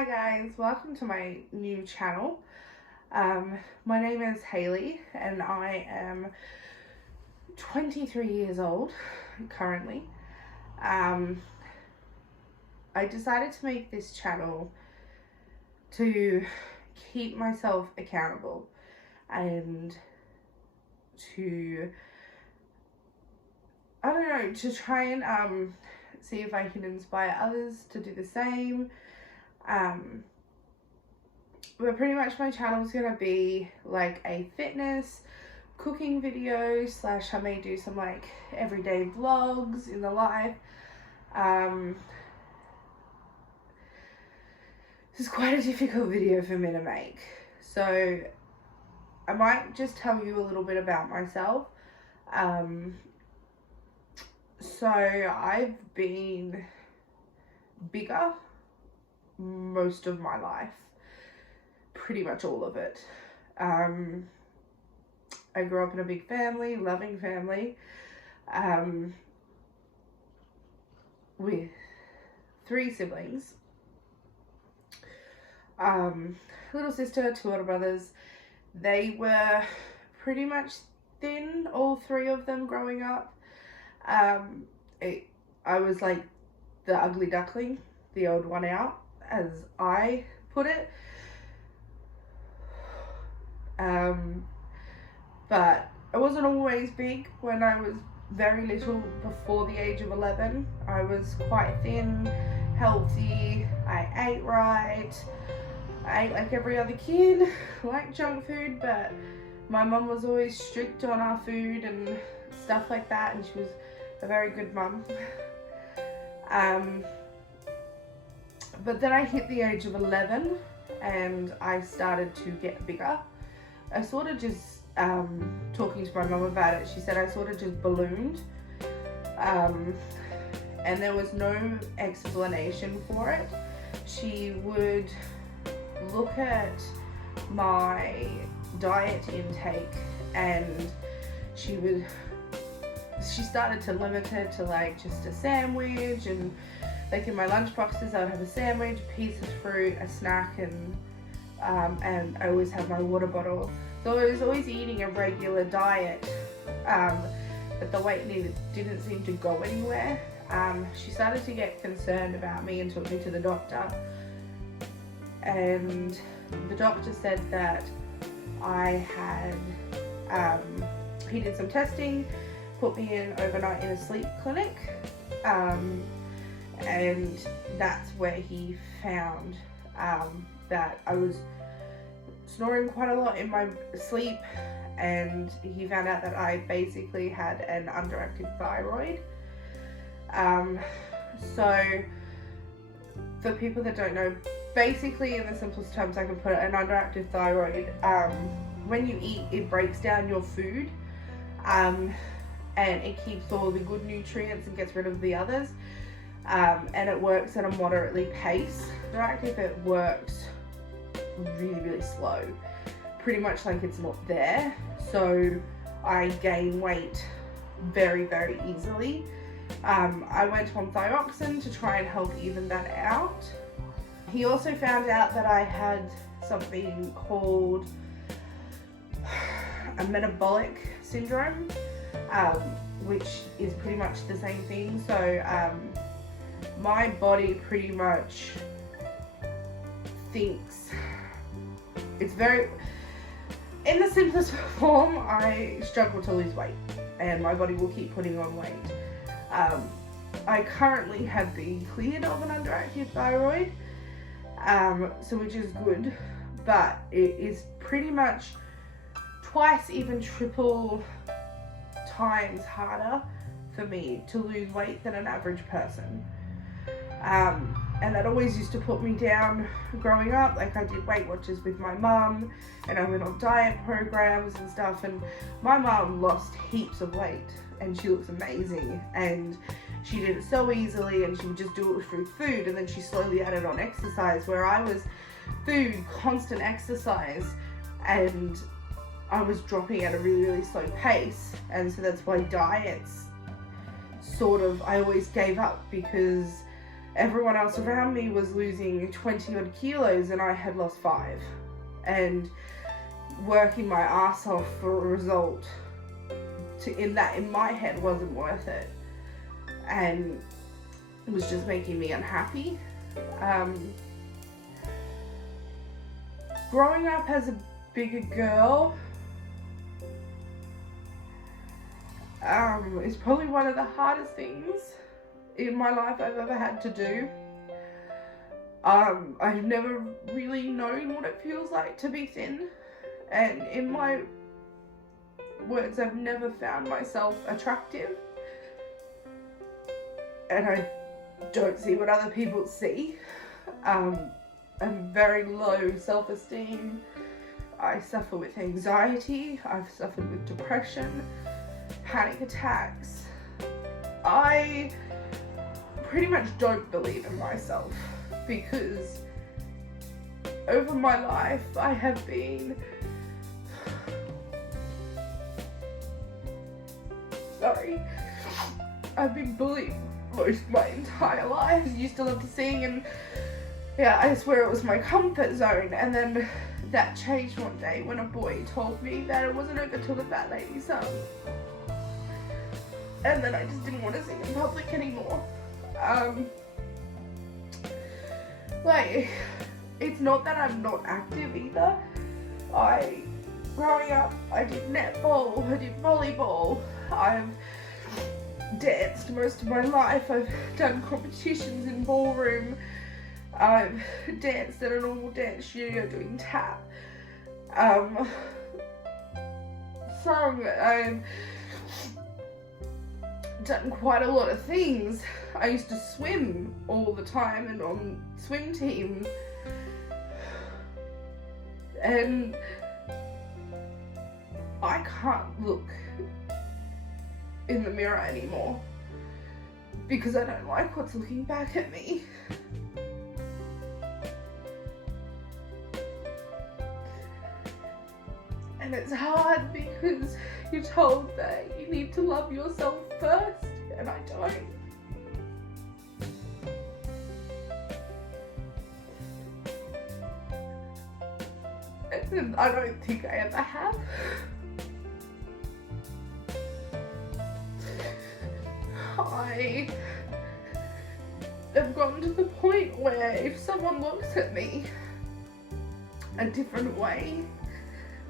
Hi guys, welcome to my new channel. My name is Hayley and I am 23 years old currently. I decided to make this channel to keep myself accountable and to, to try and see if I can inspire others to do the same. But pretty much my channel is going to be like a fitness, cooking video / I may do some like everyday vlogs in the life. This is quite a difficult video for me to make, so I might just tell you a little bit about myself. So I've been bigger most of my life, pretty much all of it. I grew up in a big family, loving family, with 3 siblings. Little sister, 2 older brothers. They were pretty much thin, all 3 of them growing up. I was like the ugly duckling, the odd one out, as I put it. But I wasn't always big. When I was very little, before the age of 11, I was quite thin, healthy, I ate right, I ate like every other kid, liked junk food, but my mum was always strict on our food and stuff like that, and she was a very good mum. But then I hit the age of 11 and I started to get bigger. I sort of just, talking to my mum about it, she said I sort of just ballooned. And there was no explanation for it. She would look at my diet intake and she started to limit it to like just a sandwich, and like in my lunch boxes I would have a sandwich, a piece of fruit, a snack, and I always have my water bottle. So I was always eating a regular diet, but the weight didn't seem to go anywhere. She started to get concerned about me and took me to the doctor, and the doctor said that I had, he did some testing, put me in overnight in a sleep clinic, and that's where he found that I was snoring quite a lot in my sleep, and he found out that I basically had an underactive thyroid. So for people that don't know, basically in the simplest terms I can put it, an underactive thyroid, when you eat, it breaks down your food, and it keeps all the good nutrients and gets rid of the others, and it works at a moderately pace. Underactive, it works really, really slow, pretty much like it's not there. So I gain weight very, very easily. I went on thyroxine to try and help even that out. He also found out that I had something called a metabolic syndrome, which is pretty much the same thing. So my body pretty much thinks it's very, in the simplest form, I struggle to lose weight and my body will keep putting on weight. I currently have been cleared of an underactive thyroid, so which is good, but it is pretty much twice, even triple times harder for me to lose weight than an average person. And that always used to put me down growing up. Like, I did Weight Watchers with my mum, and I went on diet programs and stuff, and my mum lost heaps of weight and she looks amazing, and she did it so easily, and she would just do it through food, and then she slowly added on exercise, where I was food, constant exercise, and I was dropping at a really, really slow pace. And so that's why diets sort of, I always gave up, because everyone else around me was losing 20 odd kilos and I had lost 5. And working my ass off for a result in my head wasn't worth it. And it was just making me unhappy. Growing up as a bigger girl is probably one of the hardest things in my life I've ever had to do. I've never really known what it feels like to be thin, and in my words, I've never found myself attractive, and I don't see what other people see. I'm very low self-esteem. I suffer with anxiety. I've suffered with depression, panic attacks. I pretty much don't believe in myself because over my life I have been I've been bullied most of my entire life. I used to love to sing, and yeah, I swear it was my comfort zone. And then that changed one day when a boy told me that it wasn't over till the fat lady sung. And then I just didn't want to sing in public anymore. It's not that I'm not active either. Growing up, I did netball, I did volleyball, I've danced most of my life, I've done competitions in ballroom, I've danced at a normal dance studio doing tap, sung, I've done quite a lot of things. I used to swim all the time and on swim teams, and I can't look in the mirror anymore because I don't like what's looking back at me. And it's hard because you're told that you need to love yourself first, and I don't. And I don't think I ever have. I have gotten to the point where if someone looks at me a different way,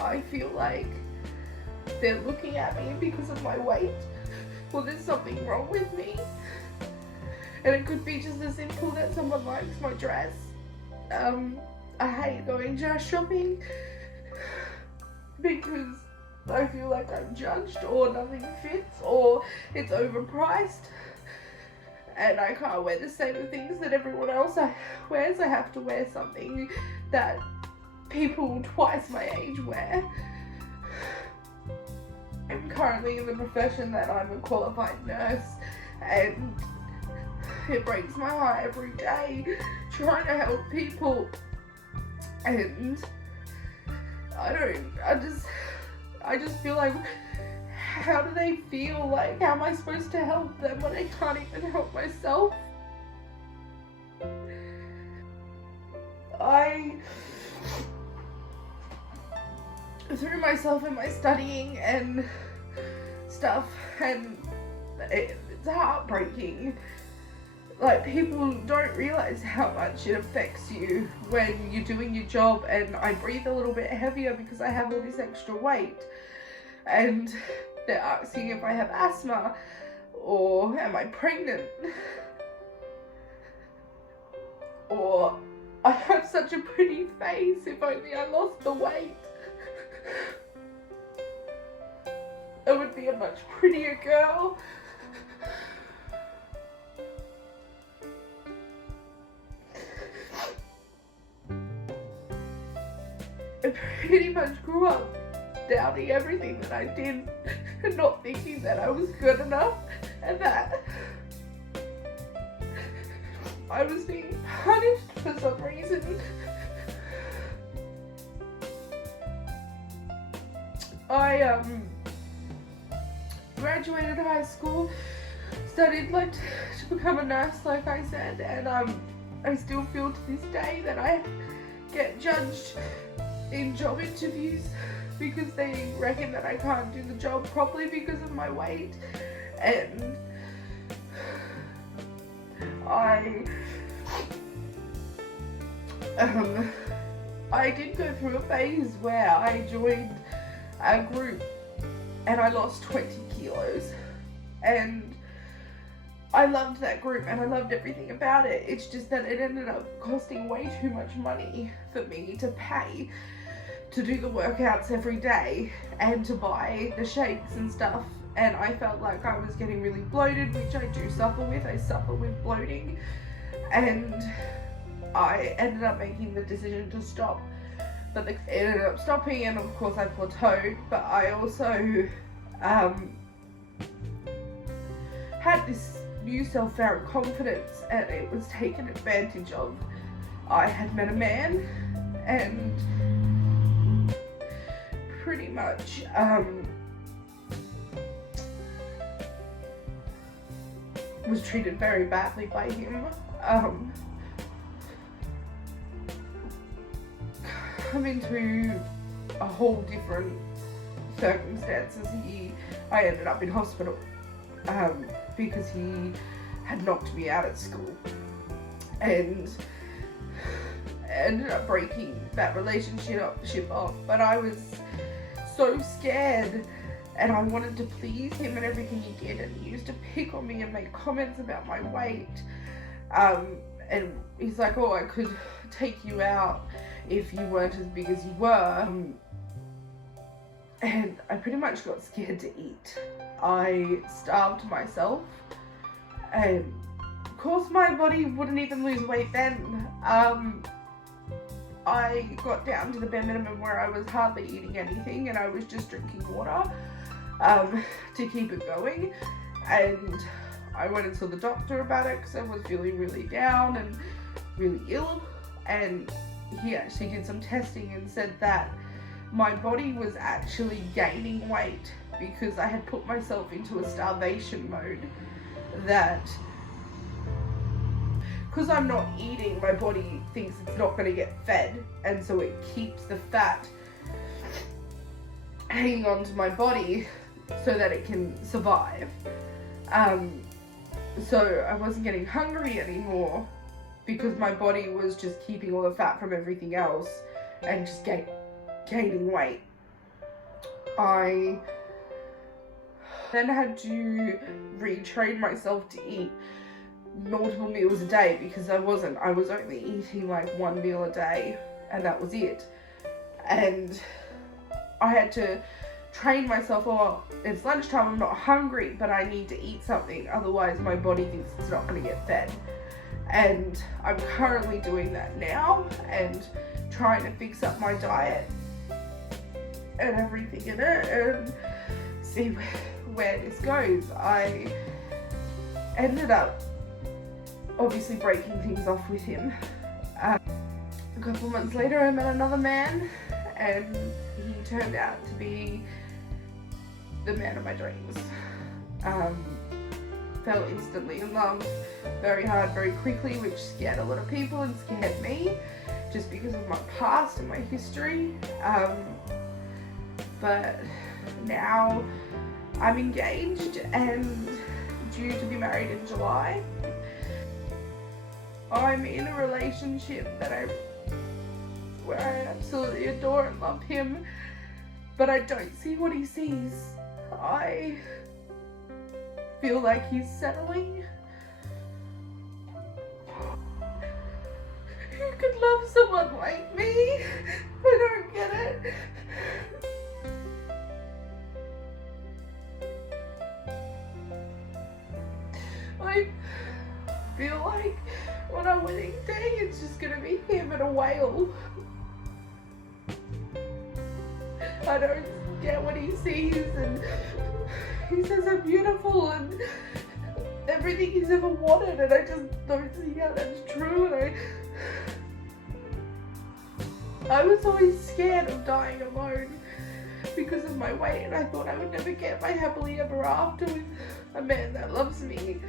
I feel like they're looking at me because of my weight, or there's something wrong with me. And it could be just as simple that someone likes my dress. I hate going dress shopping because I feel like I'm judged, or nothing fits, or it's overpriced, and I can't wear the same things that everyone else wears. I have to wear something that people twice my age wear. I'm currently in the profession that I'm a qualified nurse, and it breaks my heart every day trying to help people, and I just feel like, how do they feel? Like, how am I supposed to help them when I can't even help myself? I threw myself in my studying and stuff, and it's heartbreaking. Like, people don't realize how much it affects you when you're doing your job, and I breathe a little bit heavier because I have all this extra weight, and they're asking if I have asthma or am I pregnant, or I have such a pretty face, if only I lost the weight I would be a much prettier girl. I pretty much grew up doubting everything that I did and not thinking that I was good enough, and that I was being punished for some reason. I graduated high school, studied to become a nurse, like I said, and I still feel to this day that I get judged in job interviews because they reckon that I can't do the job properly because of my weight. And I did go through a phase where I joined a group and I lost 20 kilos, and I loved that group and I loved everything about it. It's just that it ended up costing way too much money for me to pay to do the workouts every day and to buy the shakes and stuff. And I felt like I was getting really bloated, which I do suffer with. I suffer with bloating, and I ended up making the decision to stop. But it ended up stopping, and of course I plateaued. But I also had this new self-found confidence, and it was taken advantage of. I had met a man and pretty much was treated very badly by him. Come into a whole different circumstances. I ended up in hospital because he had knocked me out at school, and ended up breaking that relationship off. But I was so scared, and I wanted to please him and everything he did, and he used to pick on me and make comments about my weight. And he's like, oh, I could take you out if you weren't as big as you were. And I pretty much got scared to eat. I starved myself, and of course my body wouldn't even lose weight then. I got down to the bare minimum where I was hardly eating anything, and I was just drinking water to keep it going. And I went and saw the doctor about it because I was feeling really down and really ill, and he actually did some testing and said that my body was actually gaining weight because I had put myself into a starvation mode. That because I'm not eating, my body thinks it's not going to get fed, and so it keeps the fat hanging on to my body so that it can survive. So I wasn't getting hungry anymore because my body was just keeping all the fat from everything else and just gaining weight. I then had to retrain myself to eat multiple meals a day because I was only eating like one meal a day, and that was it. And I had to train myself, oh, it's lunchtime, I'm not hungry, but I need to eat something, otherwise my body thinks it's not going to get fed. And I'm currently doing that now and trying to fix up my diet and everything in it and see where this goes. I ended up obviously breaking things off with him. A couple months later I met another man, and he turned out to be the man of my dreams. Fell instantly in love very hard, very quickly, which scared a lot of people and scared me just because of my past and my history. But now I'm engaged and due to be married in July. I'm in a relationship where I absolutely adore and love him, but I don't see what he sees. I feel like he's settling. Who could love someone like me? I don't get it. I feel like on our wedding day it's just gonna be him and a whale. I don't get what he sees, and he says I'm beautiful and everything he's ever wanted, and I just don't see how that's true. And I was always scared of dying alone because of my weight, and I thought I would never get my happily ever after with a man that loves me.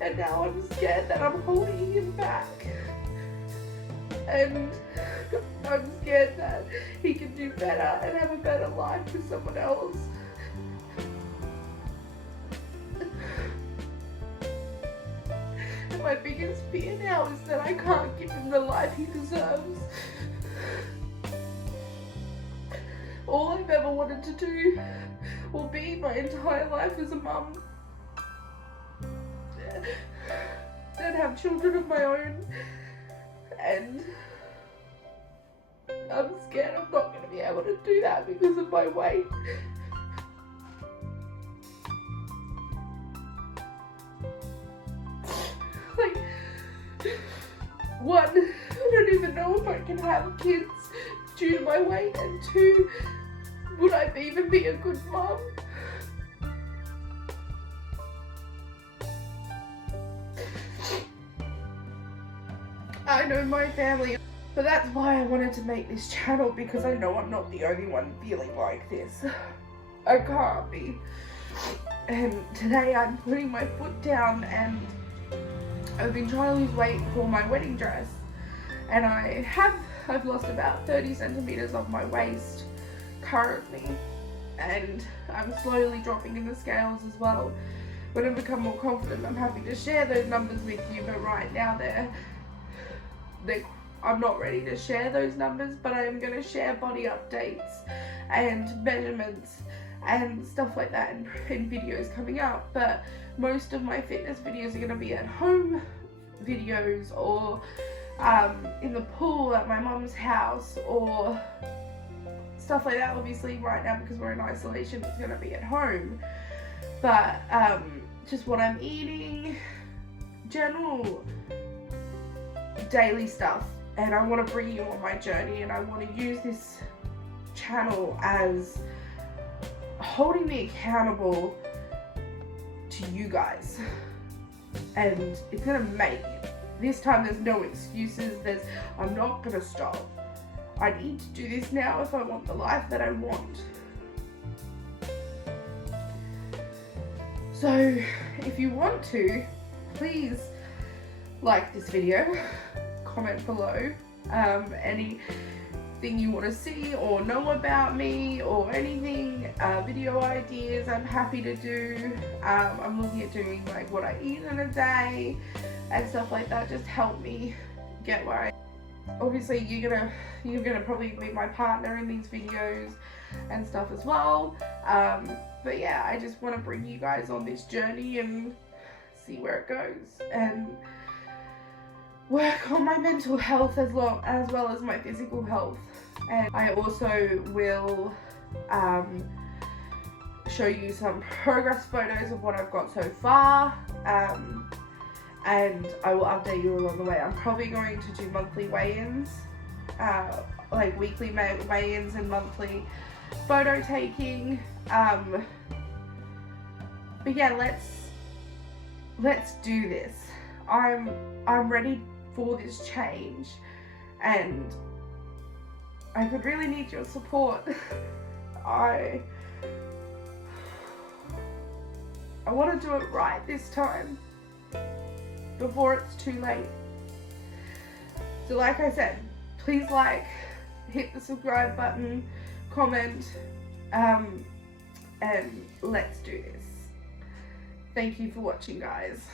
And now I'm scared that I'm holding him back. And I'm scared that he can do better and have a better life with someone else. And my biggest fear now is that I can't give him the life he deserves. All I've ever wanted to do will be my entire life as a mum and have children of my own, and I'm scared I'm not going to be able to do that because of my weight. Like, one, I don't even know if I can have kids due to my weight, and two, would I even be a good mum? I know my family, but that's why I wanted to make this channel, because I know I'm not the only one feeling like this. I can't be. And today I'm putting my foot down, and I've been trying to lose weight for my wedding dress, and I've lost about 30 centimeters of my waist currently, and I'm slowly dropping in the scales as well. When I become more confident, I'm happy to share those numbers with you, but right now I'm not ready to share those numbers, but I am going to share body updates and measurements and stuff like that in videos coming up. But most of my fitness videos are going to be at home videos, or in the pool at my mum's house, or stuff like that. Obviously right now, because we're in isolation, it's going to be at home. But just what I'm eating, general daily stuff. And I want to bring you on my journey, and I want to use this channel as holding me accountable to you guys. And it's gonna make it. This time there's no excuses. I'm not gonna stop. I need to do this now if I want the life that I want. So if you want to, please like this video, comment below anything you want to see or know about me, or anything, video ideas I'm happy to do. I'm looking at doing like what I eat in a day and stuff like that. Just help me get where I. Obviously you're gonna probably be my partner in these videos and stuff as well. But yeah, I just want to bring you guys on this journey and see where it goes, and work on my mental health as well as my physical health. And I also will show you some progress photos of what I've got so far, and I will update you along the way. I'm probably going to do monthly weigh-ins, like weekly weigh-ins and monthly photo taking. But yeah, let's do this. I'm ready for this change, and I could really need your support. I want to do it right this time before it's too late. So like I said, please hit the subscribe button, comment, and let's do this. Thank you for watching, guys.